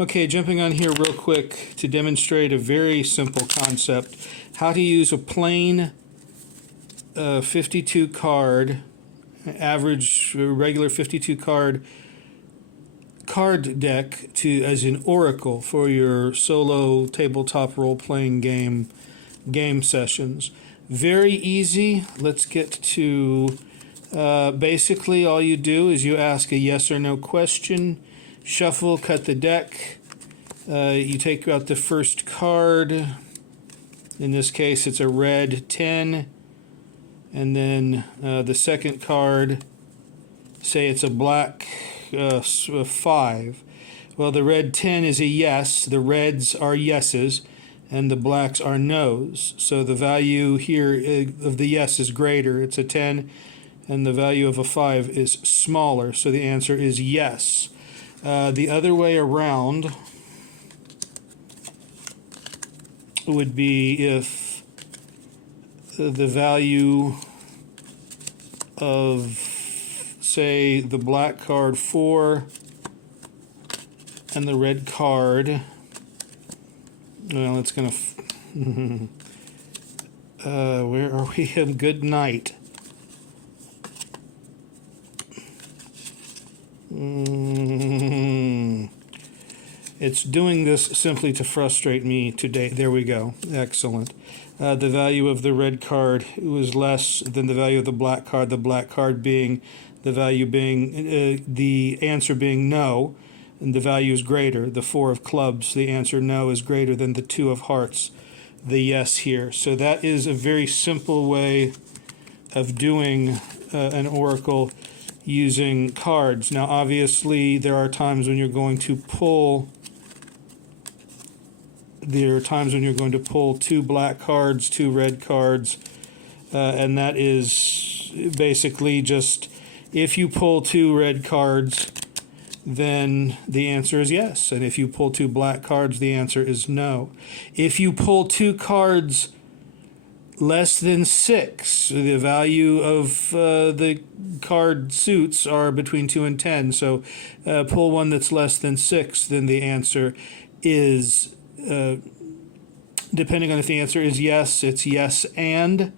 Okay, jumping on here real quick to demonstrate a very simple concept. How to use a plain 52 card, average regular 52 card deck as an oracle for your solo tabletop role-playing game sessions. Very easy. Let's get to basically all you do is you ask a yes or no question, shuffle, cut the deck. You take out the first card. In this case, it's a red 10. And then the second card, say it's a black 5. Well, the red 10 is a yes. The reds are yeses, and the blacks are no's. So the value here of the yes is greater. It's a 10, and the value of a 5 is smaller. So the answer is yes. The other way around would be if the value of, say, the black card 4 and the red card, well, it's going to, where are we? Good night. It's doing this simply to frustrate me today. There we go. Excellent. The value of the red card was less than the value of the black card being the value being the answer being no, and the value is greater. The 4 of clubs, the answer no is greater than the 2 of hearts, the yes here. So that is a very simple way of doing an oracle using cards. Now obviously there are times when you're going to pull 2 black cards, 2 red cards, and that is basically just if you pull 2 red cards, then the answer is yes, and if you pull 2 black cards, the answer is no. If you pull 2 cards less than 6, the value of the card suits are between 2 and 10, so pull one that's less than 6, then the answer is depending on if the answer is yes, it's yes and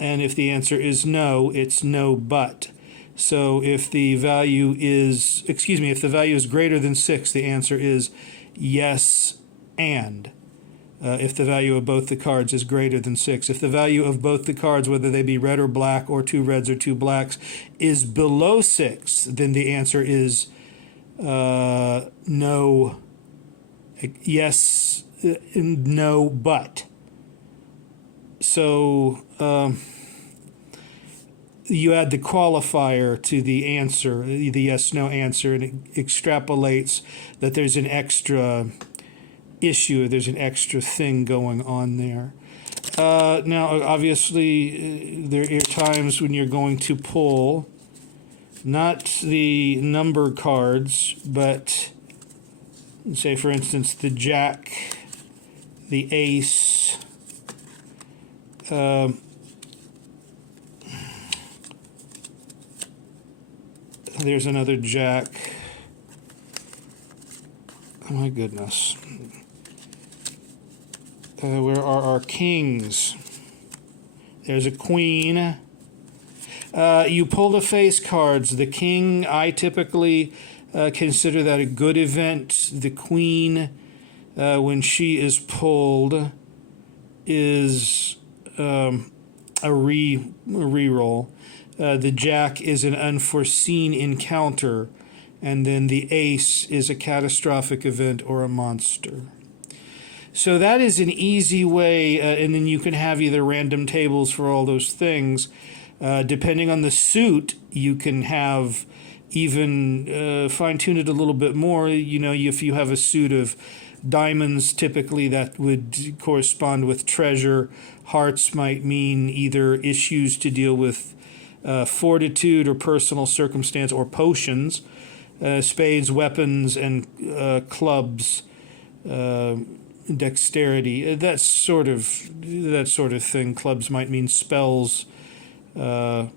if the answer is no, it's no but. So if the value is, if the value is greater than 6, the answer is yes and. If the value of both the cards is greater than 6. If the value of both the cards, whether they be red or black, or 2 reds or 2 blacks, is below 6, then the answer is no, yes, no, but. So you add the qualifier to the answer, the yes-no answer, and it extrapolates that there's an extra issue, there's an extra thing going on there. Now, obviously, there are times when you're going to pull not the number cards, but say, for instance, the jack, the ace, there's another jack. Oh my goodness. Where are our kings? There's a queen. You pull the face cards. The king, I typically consider that a good event. The queen, when she is pulled, is a reroll. The jack is an unforeseen encounter, and then the ace is a catastrophic event or a monster. So that is an easy way, and then you can have either random tables for all those things. Depending on the suit, you can have even fine-tune it a little bit more. You know, if you have a suit of diamonds, typically that would correspond with treasure. Hearts might mean either issues to deal with fortitude or personal circumstance, or potions. Spades, weapons, and clubs, dexterity, that sort of thing. Clubs might mean spells. So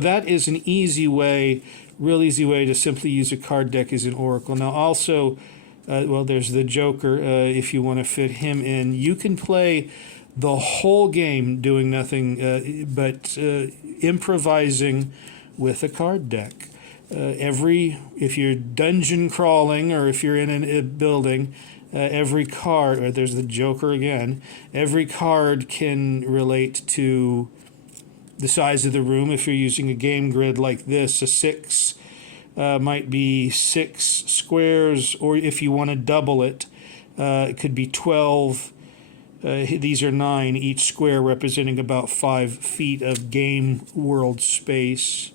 that is an easy way real easy way to simply use a card deck as an oracle. Now also, well, there's the Joker. If you want to fit him in, you can play the whole game doing nothing but improvising with a card deck. If you're dungeon crawling or if you're in a building, every card, or there's the Joker again, every card can relate to the size of the room. If you're using a game grid like this, a 6 might be 6 squares, or if you want to double it, it could be 12. These are 9, each square representing about 5 feet of game world space.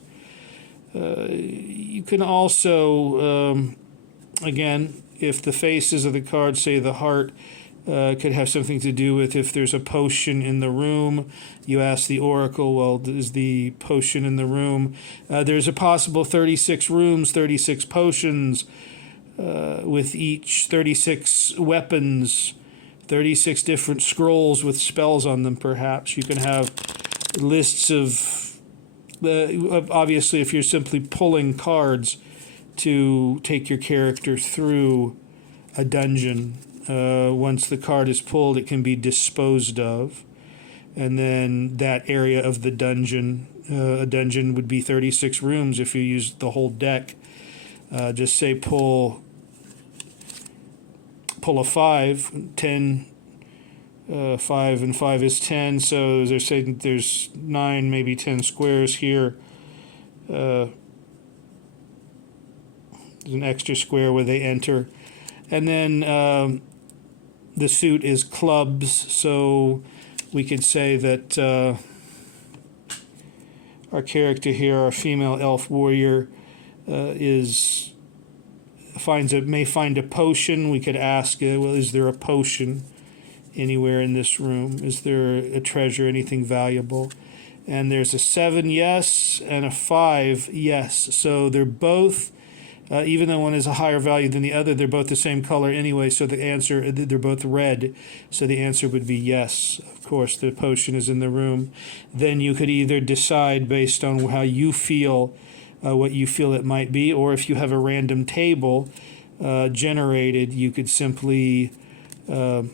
You can also, again, if the faces of the cards, say the heart, could have something to do with if there's a potion in the room. You ask the oracle, well, is the potion in the room? There's a possible 36 rooms, 36 potions, with each 36 weapons, 36 different scrolls with spells on them, perhaps. You can have lists of, obviously, if you're simply pulling cards to take your character through a dungeon, once the card is pulled, it can be disposed of. And then that area of the dungeon, a dungeon would be 36 rooms if you use the whole deck. Just say pull a 5, 10, 5 and 5 is 10, so they're saying there's 9, maybe 10 squares here. There's an extra square where they enter. And then the suit is clubs, so we could say that our character here, our female elf warrior, may find a potion. We could ask, well, is there a potion anywhere in this room? Is there a treasure, anything valuable? And there's a 7 yes and a 5 yes. So they're both, even though one is a higher value than the other, they're both the same color anyway, so the answer, they're both red, so the answer would be yes. Of course, the potion is in the room. Then you could either decide based on how you feel, what you feel it might be, or if you have a random table generated, you could simply, for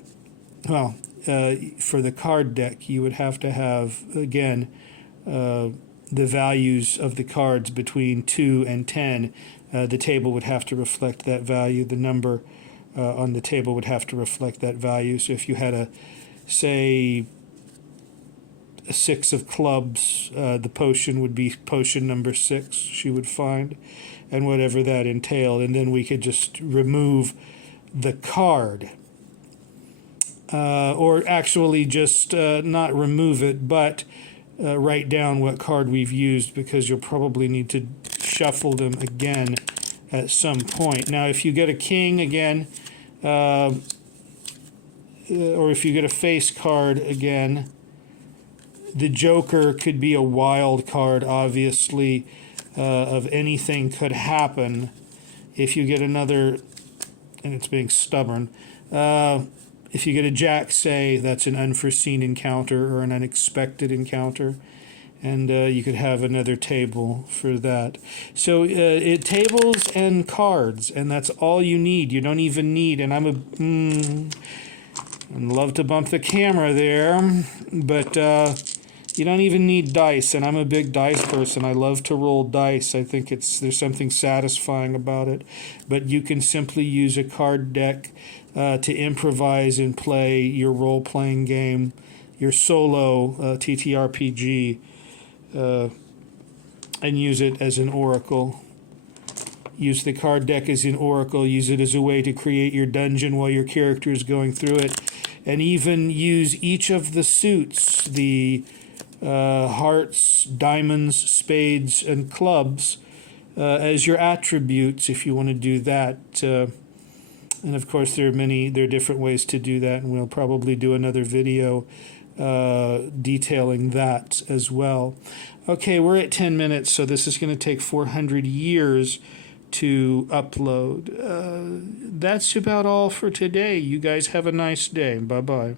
the card deck, you would have to have, again, the values of the cards between 2 and 10. The table would have to reflect that value. The number on the table would have to reflect that value. So if you had say, a 6 of clubs, the potion would be potion number 6 she would find, and whatever that entailed. And then we could just remove the card. Or actually just not remove it, but write down what card we've used, because you'll probably need to shuffle them again at some point. Now, if you get a king again, or if you get a face card again, the Joker could be a wild card, obviously, of anything could happen. If you get another, and it's being stubborn, if you get a Jack, say, that's an unforeseen encounter or an unexpected encounter. And you could have another table for that. So tables and cards, and that's all you need. You don't even need, and I'd love to bump the camera there, but you don't even need dice, and I'm a big dice person. I love to roll dice. I think there's something satisfying about it. But you can simply use a card deck to improvise and play your role-playing game, your solo ttrpg, and use it as an oracle. Use the card deck as an oracle. Use it as a way to create your dungeon while your character is going through it. And even use each of the suits, the hearts, diamonds, spades, and clubs, as your attributes if you want to do that. And of course, there are different ways to do that, and we'll probably do another video detailing that as well. Okay, we're at 10 minutes, so this is going to take 400 years to upload. That's about all for today. You guys have a nice day. Bye-bye.